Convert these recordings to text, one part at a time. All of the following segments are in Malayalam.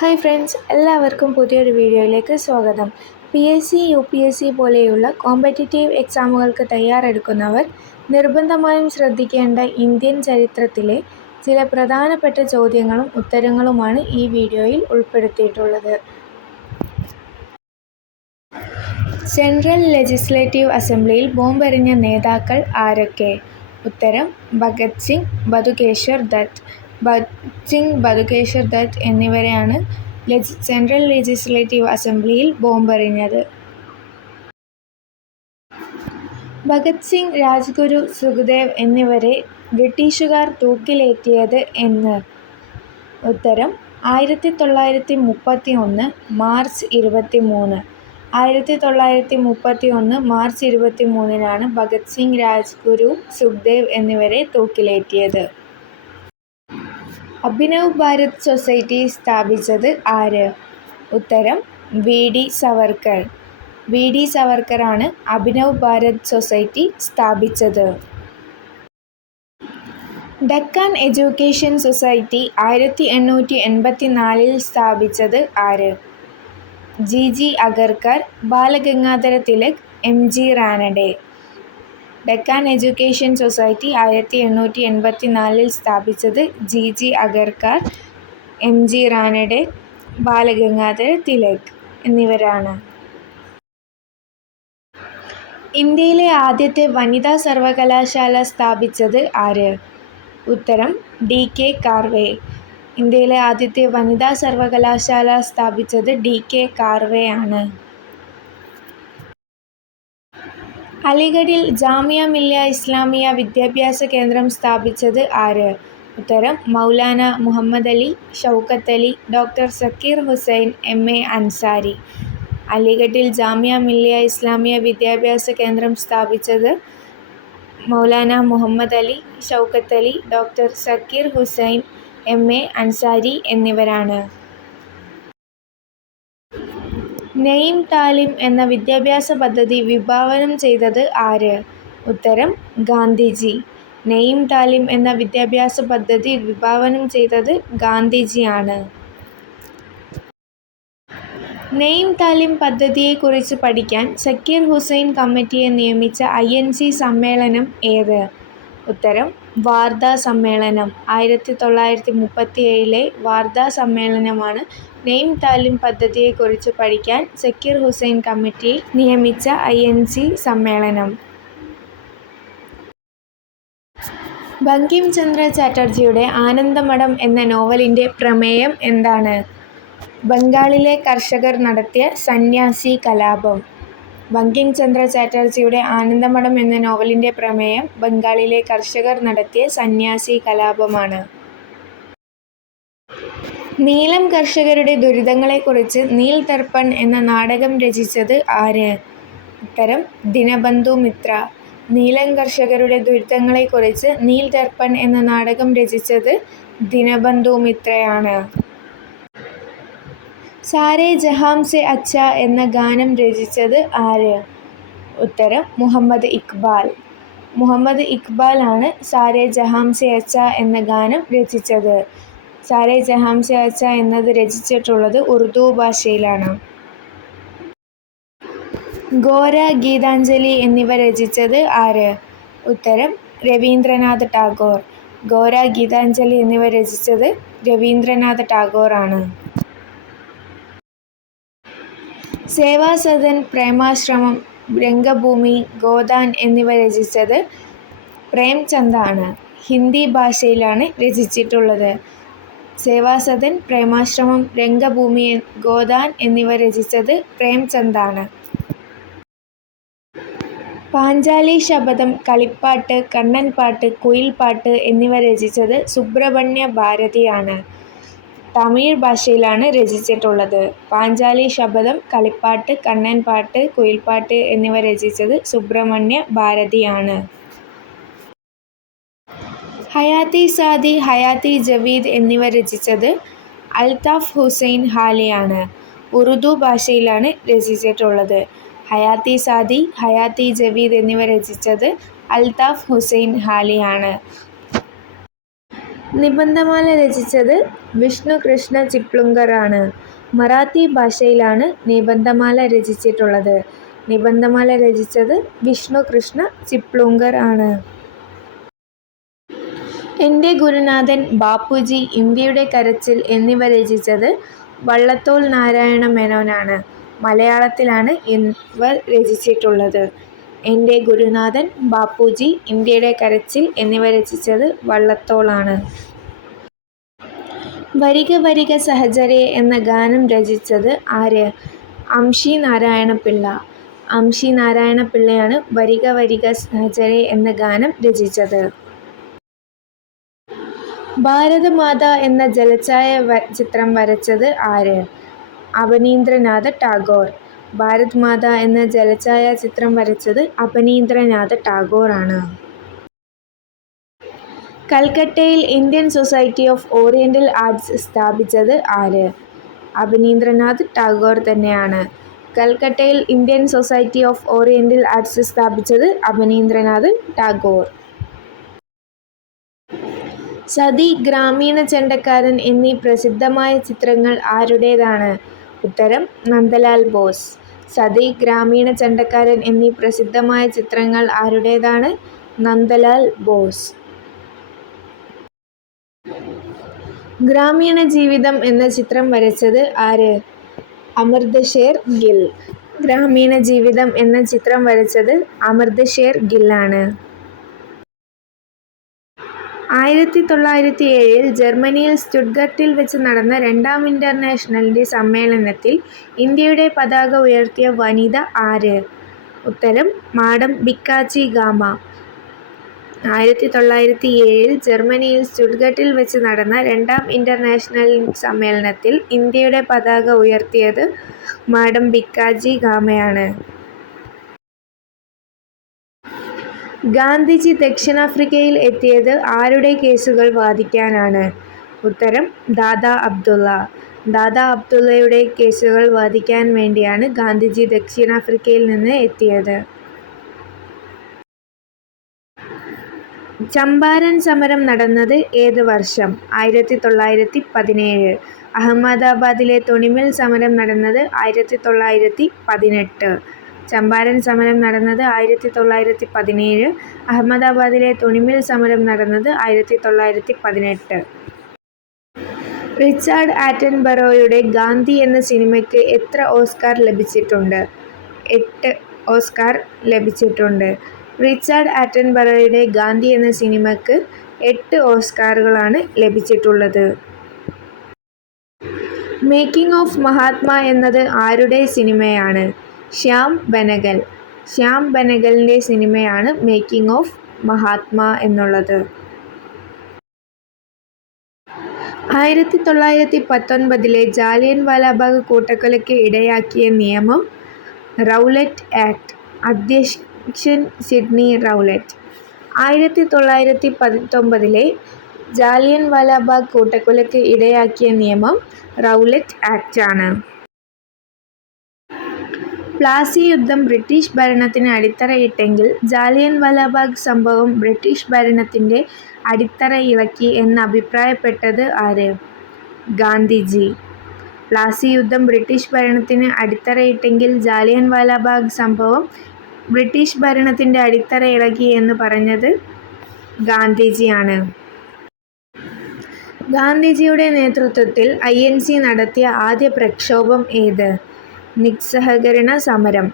ഹായ് ഫ്രണ്ട്സ്, എല്ലാവർക്കും പുതിയൊരു വീഡിയോയിലേക്ക് സ്വാഗതം. PSC, UPSC പോലെയുള്ള കോമ്പറ്റിറ്റീവ് എക്സാമുകൾക്ക് തയ്യാറെടുക്കുന്നവർ നിർബന്ധമായും ശ്രദ്ധിക്കേണ്ട ഇന്ത്യൻ ചരിത്രത്തിലെ ചില പ്രധാനപ്പെട്ട ചോദ്യങ്ങളും ഉത്തരങ്ങളുമാണ് ഈ വീഡിയോയിൽ ഉൾപ്പെടുത്തിയിട്ടുള്ളത്. സെൻട്രൽ ലെജിസ്ലേറ്റീവ് അസംബ്ലിയിൽ ബോംബെറിഞ്ഞ നേതാക്കൾ ആരൊക്കെ? ഉത്തരം: ഭഗത് സിംഗ്, ബതുകേശ്വർ ദത്ത്. ഭഗത് സിംഗ്, ബതുകേശ്വർ ദത്ത് എന്നിവരെയാണ് സെൻട്രൽ ലെജിസ്ലേറ്റീവ് അസംബ്ലിയിൽ ബോംബെറിഞ്ഞത്. ഭഗത് സിംഗ്, രാജ്ഗുരു, സുഖ്ദേവ് എന്നിവരെ ബ്രിട്ടീഷുകാർ തൂക്കിലേറ്റിയത് എന്ന്? ഉത്തരം: 1931 മാർച്ച് 23. 1931 മാർച്ച് 23-നാണ് ഭഗത് സിംഗ്, രാജ്ഗുരു, സുഖ്ദേവ് എന്നിവരെ തൂക്കിലേറ്റിയത്. അഭിനവ് ഭാരത് സൊസൈറ്റി സ്ഥാപിച്ചത് ആര്? ഉത്തരം: VD സവർക്കർ. VD സവർക്കറാണ് അഭിനവ് ഭാരത് സൊസൈറ്റി സ്ഥാപിച്ചത്. ഡക്കാൻ എജ്യൂക്കേഷൻ സൊസൈറ്റി 1884 സ്ഥാപിച്ചത് ആര്? GG Agarkar, Balagangadhara Tilak, MG Ranade. Deccan education society 1884 സ്ഥാപിച്ചത് GG അഗർക്കർ, MG റാനഡെ, ബാലഗംഗാധര തിലക് എന്നിവരാണ്. ഇന്ത്യയിലെ ആദ്യത്തെ വനിതാ സർവകലാശാല സ്ഥാപിച്ചത് ആര്? ഉത്തരം: DK കാർവേ. ഇന്ത്യയിലെ ആദ്യത്തെ വനിതാ സർവകലാശാല സ്ഥാപിച്ചത് DK കാർവേ ആണ്. അലിഗഡിൽ ജാമിയ മില്ലിയ ഇസ്ലാമിയ വിദ്യാഭ്യാസ കേന്ദ്രം സ്ഥാപിച്ചത് ആര്? ഉത്തരം: മൗലാന മുഹമ്മദ് അലി, ഷൗക്കത്ത് അലി, ഡോക്ടർ സക്കീർ ഹുസൈൻ, MA അൻസാരി. അലിഗഡിൽ ജാമിയ മില്ലിയ ഇസ്ലാമിയ വിദ്യാഭ്യാസ കേന്ദ്രം സ്ഥാപിച്ചത് മൗലാന മുഹമ്മദ് അലി, ഷൗക്കത്ത് അലി, ഡോക്ടർ സക്കീർ ഹുസൈൻ, MA അൻസാരി എന്നിവരാണ്. നെയിം താലിം എന്ന വിദ്യാഭ്യാസ പദ്ധതി വിഭാവനം ചെയ്തത് ആര്? ഉത്തരം: ഗാന്ധിജി. നെയിം താലിം എന്ന വിദ്യാഭ്യാസ പദ്ധതി വിഭാവനം ചെയ്തത് ഗാന്ധിജിയാണ്. നെയിം താലിം പദ്ധതിയെക്കുറിച്ച് പഠിക്കാൻ സക്കീർ ഹുസൈൻ കമ്മിറ്റിയെ നിയമിച്ച INC സമ്മേളനം ഏത്? ഉത്തരം: വാർധാ സമ്മേളനം. 1937 വാർധാ സമ്മേളനമാണ് നെയിം താലിം പദ്ധതിയെക്കുറിച്ച് പഠിക്കാൻ സക്കീർ ഹുസൈൻ കമ്മിറ്റിയെ നിയമിച്ച INC സമ്മേളനം. ബങ്കിം ചന്ദ്ര ചാറ്റർജിയുടെ ആനന്ദമഠം എന്ന നോവലിൻ്റെ പ്രമേയം എന്താണ്? ബംഗാളിലെ കർഷകർ നടത്തിയ സന്യാസി കലാപം. ബങ്കിം ചന്ദ്ര ചാറ്റർജിയുടെ ആനന്ദമഠം എന്ന നോവലിൻ്റെ പ്രമേയം ബംഗാളിലെ കർഷകർ നടത്തിയ സന്യാസി കലാപമാണ്. നീലം കർഷകരുടെ ദുരിതങ്ങളെക്കുറിച്ച് നീൽ ദർപ്പൺ എന്ന നാടകം രചിച്ചത് ആര്? ഉത്തരം: ദിനബന്ധു മിത്ര. നീലം കർഷകരുടെ ദുരിതങ്ങളെക്കുറിച്ച് നീൽ ദർപ്പൺ എന്ന നാടകം രചിച്ചത് ദിനബന്ധു മിത്രയാണ്. സാരേ ജഹാം സെ അച്ഛ എന്ന ഗാനം രചിച്ചത് ആര്? ഉത്തരം: മുഹമ്മദ് ഇക്ബാൽ. മുഹമ്മദ് ഇക്ബാൽ ആണ് സാരേ ജഹാം സെ അച്ഛ എന്ന ഗാനം രചിച്ചത്. സാരേ ജഹാം സെ അച്ഛ എന്നത് രചിച്ചിട്ടുള്ളത് ഉറുദു ഭാഷയിലാണ്. ഗോര, ഗീതാഞ്ജലി എന്നിവ രചിച്ചത് ആര്? ഉത്തരം: രവീന്ദ്രനാഥ ടാഗോർ. ഗോര, ഗീതാഞ്ജലി എന്നിവ രചിച്ചത് രവീന്ദ്രനാഥ ടാഗോർ ആണ്. സേവാസദൻ, പ്രേമാശ്രമം, രംഗഭൂമി, ഗോദാൻ എന്നിവ രചിച്ചത് പ്രേംചന്ദ് ആണ്. ഹിന്ദി ഭാഷയിലാണ് രചിച്ചിട്ടുള്ളത്. സേവാസദൻ, പ്രേമാശ്രമം, രംഗഭൂമി, ഗോദാൻ എന്നിവ രചിച്ചത് പ്രേംചന്ദ് ആണ്. പാഞ്ചാലി ശപഥം, കളിപ്പാട്ട്, കണ്ണൻപാട്ട്, കുയിൽപ്പാട്ട് എന്നിവ രചിച്ചത് സുബ്രഹ്മണ്യ ഭാരതിയാണ്. തമിഴ് ഭാഷയിലാണ് രചിച്ചിട്ടുള്ളത്. പാഞ്ചാലി ശപഥം, കളിപ്പാട്ട്, കണ്ണൻപാട്ട്, കുയിൽപ്പാട്ട് എന്നിവ രചിച്ചത് സുബ്രഹ്മണ്യ ഭാരതിയാണ്. ഹയാത്തി സാദി, ഹയാത്തി ജവീദ് എന്നിവ രചിച്ചത് അൽതാഫ് ഹുസൈൻ ഹാലിയാണ്. ഉറുദു ഭാഷയിലാണ് രചിച്ചിട്ടുള്ളത്. ഹയാത്തി സാദി, ഹയാത്തി ജവീദ് എന്നിവ രചിച്ചത് അൽതാഫ് ഹുസൈൻ ഹാലിയാണ്. നിബന്ധമാല രചിച്ചത് വിഷ്ണു കൃഷ്ണ ചിപ്ലുങ്കർ ആണ്. മറാത്തി ഭാഷയിലാണ് നിബന്ധമാല രചിച്ചിട്ടുള്ളത്. നിബന്ധമാല രചിച്ചത് വിഷ്ണു കൃഷ്ണ ചിപ്ലുങ്കർ ആണ്. എൻ്റെ ഗുരുനാഥൻ, ബാപ്പുജി, ഇന്ത്യയുടെ കരച്ചിൽ എന്നിവ രചിച്ചത് വള്ളത്തോൾ നാരായണ മേനോനാണ്. മലയാളത്തിലാണ് ഇവ രചിച്ചിട്ടുള്ളത്. എൻ്റെ ഗുരുനാഥൻ, ബാപ്പുജി, ഇന്ത്യയുടെ കരച്ചിൽ എന്നിവ രചിച്ചത് വള്ളത്തോളാണ്. വരിക വരിക സഹചരേ എന്ന ഗാനം രചിച്ചത് ആര്? അംശി നാരായണപിള്ള. അംശി നാരായണപിള്ളയാണ് വരിക വരിക സഹചരേ എന്ന ഗാനം രചിച്ചത്. ഭാരതമാത എന്ന ജലഛായ ചിത്രം വരച്ചത് ആര്? അവനീന്ദ്രനാഥ ടാഗോർ. ഭാരത് മാത എന്ന ജലഛായ ചിത്രം വരച്ചത് അവനീന്ദ്രനാഥ ടാഗോർ ആണ്. കൽക്കട്ടയിൽ Indian society of oriental arts സ്ഥാപിച്ചത് ആര്? അവനീന്ദ്രനാഥ് ടാഗോർ തന്നെയാണ്. കൽക്കട്ടയിൽ Indian society of oriental arts സ്ഥാപിച്ചത് അവനീന്ദ്രനാഥ് ടാഗോർ. സതി, ഗ്രാമീണ ചെണ്ടക്കാരൻ എന്നീ പ്രസിദ്ധമായ ചിത്രങ്ങൾ ആരുടേതാണ്? ഉത്തരം നന്ദലാൽ ബോസ്. സതി, ഗ്രാമീണ ചെണ്ടക്കാരൻ എന്നീ പ്രസിദ്ധമായ ചിത്രങ്ങൾ ആരുടേതാണ്? നന്ദലാൽ ബോസ്. ഗ്രാമീണ ജീവിതം എന്ന ചിത്രം വരച്ചത് ആര്? അമൃതശേർ ഗിൽ. ഗ്രാമീണ ജീവിതം എന്ന ചിത്രം വരച്ചത് അമൃതശേർ ഗില്ലാണ്. 1907 ജർമ്മനിയിൽ സ്റ്റുട്ട്ഗർട്ടിൽ വെച്ച് നടന്ന രണ്ടാം ഇന്റർനാഷണലിന്റെ സമ്മേളനത്തിൽ ഇന്ത്യയുടെ പതാക ഉയർത്തിയ വനിത ആര്? ഉത്തരം മാഡം ബിക്കാച്ചി ഗാമ. 1907 ജർമ്മനിയിൽ സ്റ്റുട്ട്ഗർട്ടിൽ വെച്ച് നടന്ന രണ്ടാം ഇന്റർനാഷണൽ സമ്മേളനത്തിൽ ഇന്ത്യയുടെ പതാക ഉയർത്തിയത് മാഡം ബിക്കാച്ചി ഗാമയാണ്. ഗാന്ധിജി ദക്ഷിണാഫ്രിക്കയിൽ എത്തിയത് ആരുടെ കേസുകൾ വാദിക്കാനാണ്? ഉത്തരം ദാദാ അബ്ദുള്ള. ദാദാ അബ്ദുള്ളയുടെ കേസുകൾ വാദിക്കാൻ വേണ്ടിയാണ് ഗാന്ധിജി ദക്ഷിണാഫ്രിക്കയിൽ നിന്ന് എത്തിയത്. ചമ്പാരൻ സമരം നടന്നത് ഏത് വർഷം? 1917. അഹമ്മദാബാദിലെ തുണിമിൽ സമരം നടന്നത് 1918. ചമ്പാരൻ സമരം നടന്നത് 1917. അഹമ്മദാബാദിലെ തുണിമിൽ സമരം നടന്നത് 1918. റിച്ചാർഡ് ആറ്റൻബറോയുടെ ഗാന്ധി എന്ന സിനിമയ്ക്ക് എത്ര ഓസ്കാർ ലഭിച്ചിട്ടുണ്ട്? 8 ഓസ്കാർ ലഭിച്ചിട്ടുണ്ട്. റിച്ചാർഡ് ആറ്റൻബറോയുടെ ഗാന്ധി എന്ന സിനിമയ്ക്ക് 8 ഓസ്കാറുകളാണ് ലഭിച്ചിട്ടുള്ളത്. മേക്കിംഗ് ഓഫ് മഹാത്മാ എന്നത് ആരുടെ സിനിമയാണ്? ശ്യാം ബെനഗൽ. ശ്യാം ബെനഗലിന്റെ സിനിമയാണ് മേക്കിംഗ് ഓഫ് മഹാത്മാ എന്നുള്ളത്. 1919 ജാലിയൻ വാലാബാഗ് കൂട്ടക്കൊലയ്ക്ക് ഇടയാക്കിയ നിയമം റൗലറ്റ് ആക്ട്. അധ്യക്ഷൻ സിഡ്നി റൗലറ്റ്. 1919 ജാലിയൻ വാലാബാഗ് കൂട്ടക്കൊലയ്ക്ക് ഇടയാക്കിയ നിയമം റൗലറ്റ് ആക്ട് ആണ്. പ്ലാസി യുദ്ധം ബ്രിട്ടീഷ് ഭരണത്തിന് അടിത്തറയിട്ടെങ്കിൽ ജാലിയൻ വാലാബാഗ് സംഭവം ബ്രിട്ടീഷ് ഭരണത്തിന്റെ അടിത്തറ ഇളക്കി എന്ന് അഭിപ്രായപ്പെട്ടത് ആര്? ഗാന്ധിജി. പ്ലാസി യുദ്ധം ബ്രിട്ടീഷ് ഭരണത്തിന് അടിത്തറയിട്ടെങ്കിൽ ജാലിയൻ വാലാബാഗ് സംഭവം ബ്രിട്ടീഷ് ഭരണത്തിന്റെ അടിത്തറ ഇളക്കി എന്ന് പറഞ്ഞത് ഗാന്ധിജിയാണ്. ഗാന്ധിജിയുടെ നേതൃത്വത്തിൽ INC നടത്തിയ ആദ്യ പ്രക്ഷോഭം ഏത്? നിസ്സഹകരണ സമരം.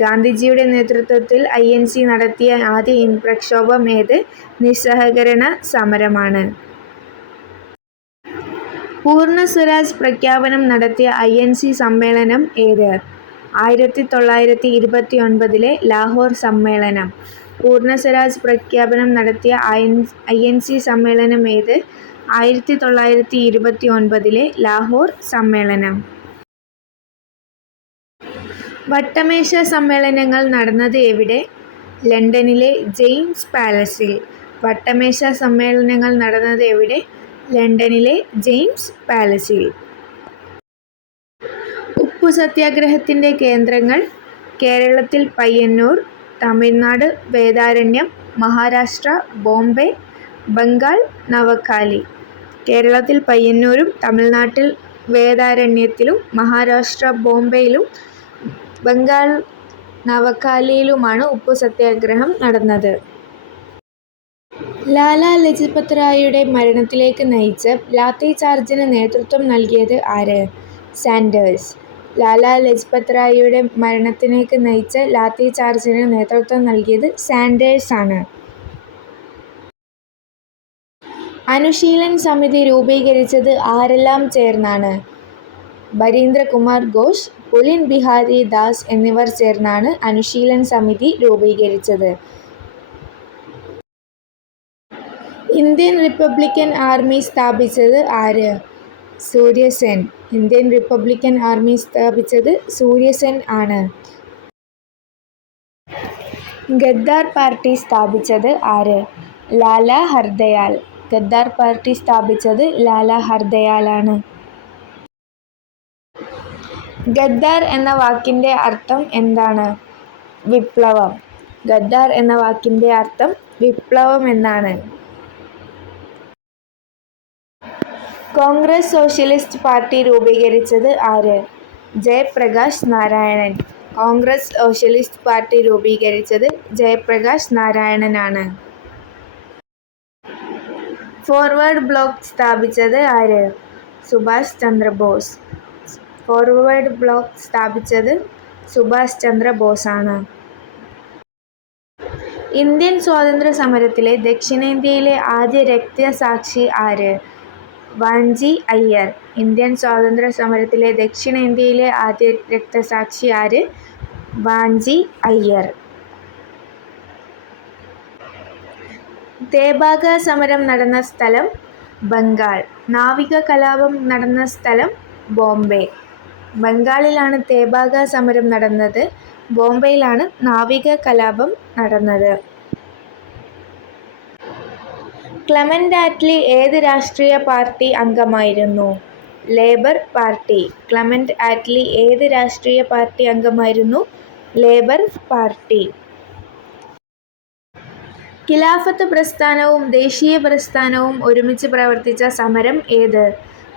ഗാന്ധിജിയുടെ നേതൃത്വത്തിൽ INC നടത്തിയ ആദ്യ പ്രക്ഷോഭം ഏത്? നിസ്സഹകരണ സമരമാണ്. പൂർണ്ണ സ്വരാജ് പ്രഖ്യാപനം നടത്തിയ INC സമ്മേളനം ഏത്? 1929 ലാഹോർ സമ്മേളനം. പൂർണ്ണ സ്വരാജ് പ്രഖ്യാപനം നടത്തിയ INC സമ്മേളനം ഏത്? 1929 ലാഹോർ സമ്മേളനം. വട്ടമേശ സമ്മേളനങ്ങൾ നടന്നത് എവിടെ? ലണ്ടനിലെ ജെയിംസ് പാലസിൽ. വട്ടമേശ സമ്മേളനങ്ങൾ നടന്നത് എവിടെ? ലണ്ടനിലെ ജെയിംസ് പാലസിൽ. ഉപ്പു സത്യാഗ്രഹത്തിന്റെ കേന്ദ്രങ്ങൾ? കേരളത്തിൽ പയ്യന്നൂർ, തമിഴ്നാട് വേദാരണ്യം, മഹാരാഷ്ട്ര ബോംബെ, ബംഗാൾ നവഖാലി. കേരളത്തിൽ പയ്യന്നൂരും തമിഴ്നാട്ടിൽ വേദാരണ്യത്തിലും മഹാരാഷ്ട്ര ബോംബെയിലും ബംഗാൾ നവഖാലിയിലുമാണ് ഉപ്പു സത്യാഗ്രഹം നടന്നത്. ലാലാ ലജ്പത് റായിയുടെ മരണത്തിലേക്ക് നയിച്ച ലാത്തി ചാർജിന് നേതൃത്വം നൽകിയത് ആര്? സാൻഡേഴ്സ്. ലാലാ ലജ്പത് റായിയുടെ മരണത്തിലേക്ക് നയിച്ച ലാത്തി ചാർജിന് നേതൃത്വം നൽകിയത് സാൻഡേഴ്സ് ആണ്. അനുശീലൻ സമിതി രൂപീകരിച്ചത് ആരെല്ലാം ചേർന്നാണ്? ബരീന്ദ്ര കുമാർ ഘോഷ്, പുലിൻ ബിഹാരി ദാസ് എന്നിവർ ചേർന്നാണ് അനുശീലൻ സമിതി രൂപീകരിച്ചത്. ഇന്ത്യൻ റിപ്പബ്ലിക്കൻ ആർമി സ്ഥാപിച്ചത് ആര്? സൂര്യസെൻ. ഇന്ത്യൻ റിപ്പബ്ലിക്കൻ ആർമി സ്ഥാപിച്ചത് സൂര്യസെൻ ആണ്. ഗദ്ദാർ പാർട്ടി സ്ഥാപിച്ചത് ആര്? ലാലാ ഹർദയാൽ. ഗദ്ദാർ പാർട്ടി സ്ഥാപിച്ചത് ലാലാ ഹർദയാൽ ആണ്. ഗദ്ദാർ എന്ന വാക്കിന്റെ അർത്ഥം എന്താണ്? വിപ്ലവം. ഗദ്ദാർ എന്ന വാക്കിന്റെ അർത്ഥം വിപ്ലവം എന്നാണ്. കോൺഗ്രസ് സോഷ്യലിസ്റ്റ് പാർട്ടി രൂപീകരിച്ചത് ആര്? ജയപ്രകാശ് നാരായണൻ. കോൺഗ്രസ് സോഷ്യലിസ്റ്റ് പാർട്ടി രൂപീകരിച്ചത് ജയപ്രകാശ് നാരായണൻ ആണ്. ഫോർവേഡ് ബ്ലോക്ക് സ്ഥാപിച്ചത് ആര്? സുഭാഷ് ചന്ദ്രബോസ്. ഫോർവേഡ് ബ്ലോക്ക് സ്ഥാപിച്ചത് സുഭാഷ് ചന്ദ്രബോസ് ആണ്. ഇന്ത്യൻ സ്വാതന്ത്ര്യ സമരത്തിലെ ദക്ഷിണേന്ത്യയിലെ ആദ്യ രക്തസാക്ഷി ആര്? വാഞ്ചി അയ്യർ. ഇന്ത്യൻ സ്വാതന്ത്ര്യ സമരത്തിലെ ദക്ഷിണേന്ത്യയിലെ ആദ്യ രക്തസാക്ഷി ആര്? വാഞ്ചി അയ്യർ. തേഭാഗ സമരം നടന്ന സ്ഥലം ബംഗാൾ. നാവിക കലാപം നടന്ന സ്ഥലം ബോംബെ. ബംഗാളിലാണ് തേഭാഗ സമരം നടന്നത്. ബോംബെയിലാണ് നാവിക കലാപം നടന്നത്. ക്ലെമന്റ് ആറ്റ്ലി ഏത് രാഷ്ട്രീയ പാർട്ടി അംഗമായിരുന്നു? Labour party. ക്ലെമന്റ് ആറ്റ്ലി ഏത് രാഷ്ട്രീയ പാർട്ടി അംഗമായിരുന്നു? Labour party. ഖിലാഫത്ത് പ്രസ്ഥാനവും ദേശീയ പ്രസ്ഥാനവും ഒരുമിച്ച് പ്രവർത്തിച്ച സമരം ഏത്?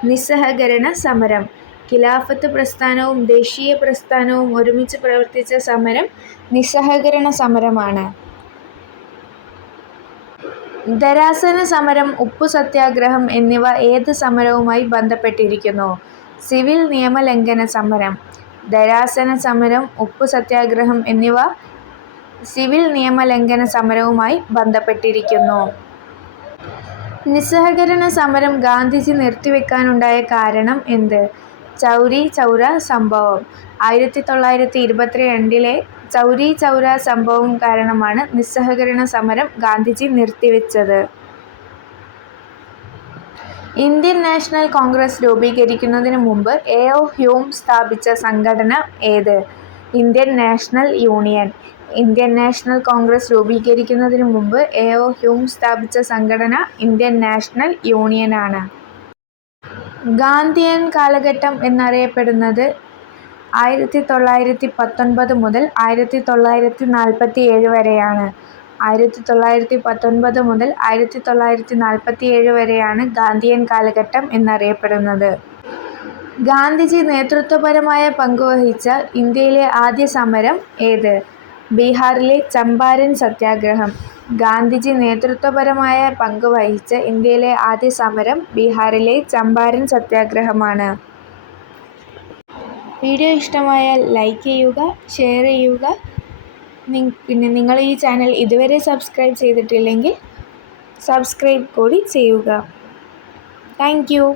നിസ്സഹകരണ സമരം. ഖിലാഫത്ത് പ്രസ്ഥാനവും ദേശീയ പ്രസ്ഥാനവും ഒരുമിച്ച് പ്രവർത്തിച്ച സമരം നിസ്സഹകരണ സമരമാണ്. ധരാസന സമരം, ഉപ്പു സത്യാഗ്രഹം എന്നിവ ഏത് സമരവുമായി ബന്ധപ്പെട്ടിരിക്കുന്നു? സിവിൽ നിയമലംഘന സമരം. ധരാസന സമരം, ഉപ്പു സത്യാഗ്രഹം എന്നിവ സിവിൽ നിയമലംഘന സമരവുമായി ബന്ധപ്പെട്ടിരിക്കുന്നു. നിസ്സഹകരണ സമരം ഗാന്ധിജി നിർത്തിവെക്കാനുണ്ടായ കാരണം എന്ത്? ചൗരി ചൗര സംഭവം. 1922 ചൗരി ചൗര സംഭവം കാരണമാണ് നിസ്സഹകരണ സമരം ഗാന്ധിജി നിർത്തിവെച്ചത്. ഇന്ത്യൻ നാഷണൽ കോൺഗ്രസ് രൂപീകരിക്കുന്നതിന് മുമ്പ് എ.ഒ. ഹ്യൂം സ്ഥാപിച്ച സംഘടന ഏത്? Indian national union. Indian national Congress രൂപീകരിക്കുന്നതിന് മുമ്പ് എ.ഒ. ഹ്യൂം സ്ഥാപിച്ച സംഘടന ഇന്ത്യൻ നാഷണൽ യൂണിയൻ ആണ്. ഗാന്ധിയൻ കാലഘട്ടം എന്നറിയപ്പെടുന്നത് 1919 മുതൽ 1947 വരെയാണ്. 1919 മുതൽ 1947 വരെയാണ് ഗാന്ധിയൻ കാലഘട്ടം എന്നറിയപ്പെടുന്നത്. ഗാന്ധിജി നേതൃത്വപരമായ പങ്കുവഹിച്ച ഇന്ത്യയിലെ ആദ്യ സമരം ഏത്? ബീഹാറിലെ ചമ്പാരൻ സത്യാഗ്രഹം. ഗാന്ധിജി നേതൃത്വപരമായ പങ്കുവഹിച്ച ഇന്ത്യയിലെ ആദ്യ സമരം ബീഹാറിലെ ചമ്പാരൻ സത്യാഗ്രഹമാണ്. വീഡിയോ ഇഷ്ടമായാൽ ലൈക്ക് ചെയ്യുക, ഷെയർ ചെയ്യുക. പിന്നെ നിങ്ങൾ ഈ ചാനൽ ഇതുവരെ സബ്സ്ക്രൈബ് ചെയ്തിട്ടില്ലെങ്കിൽ സബ്സ്ക്രൈബ് കൂടി ചെയ്യുക. Thank you.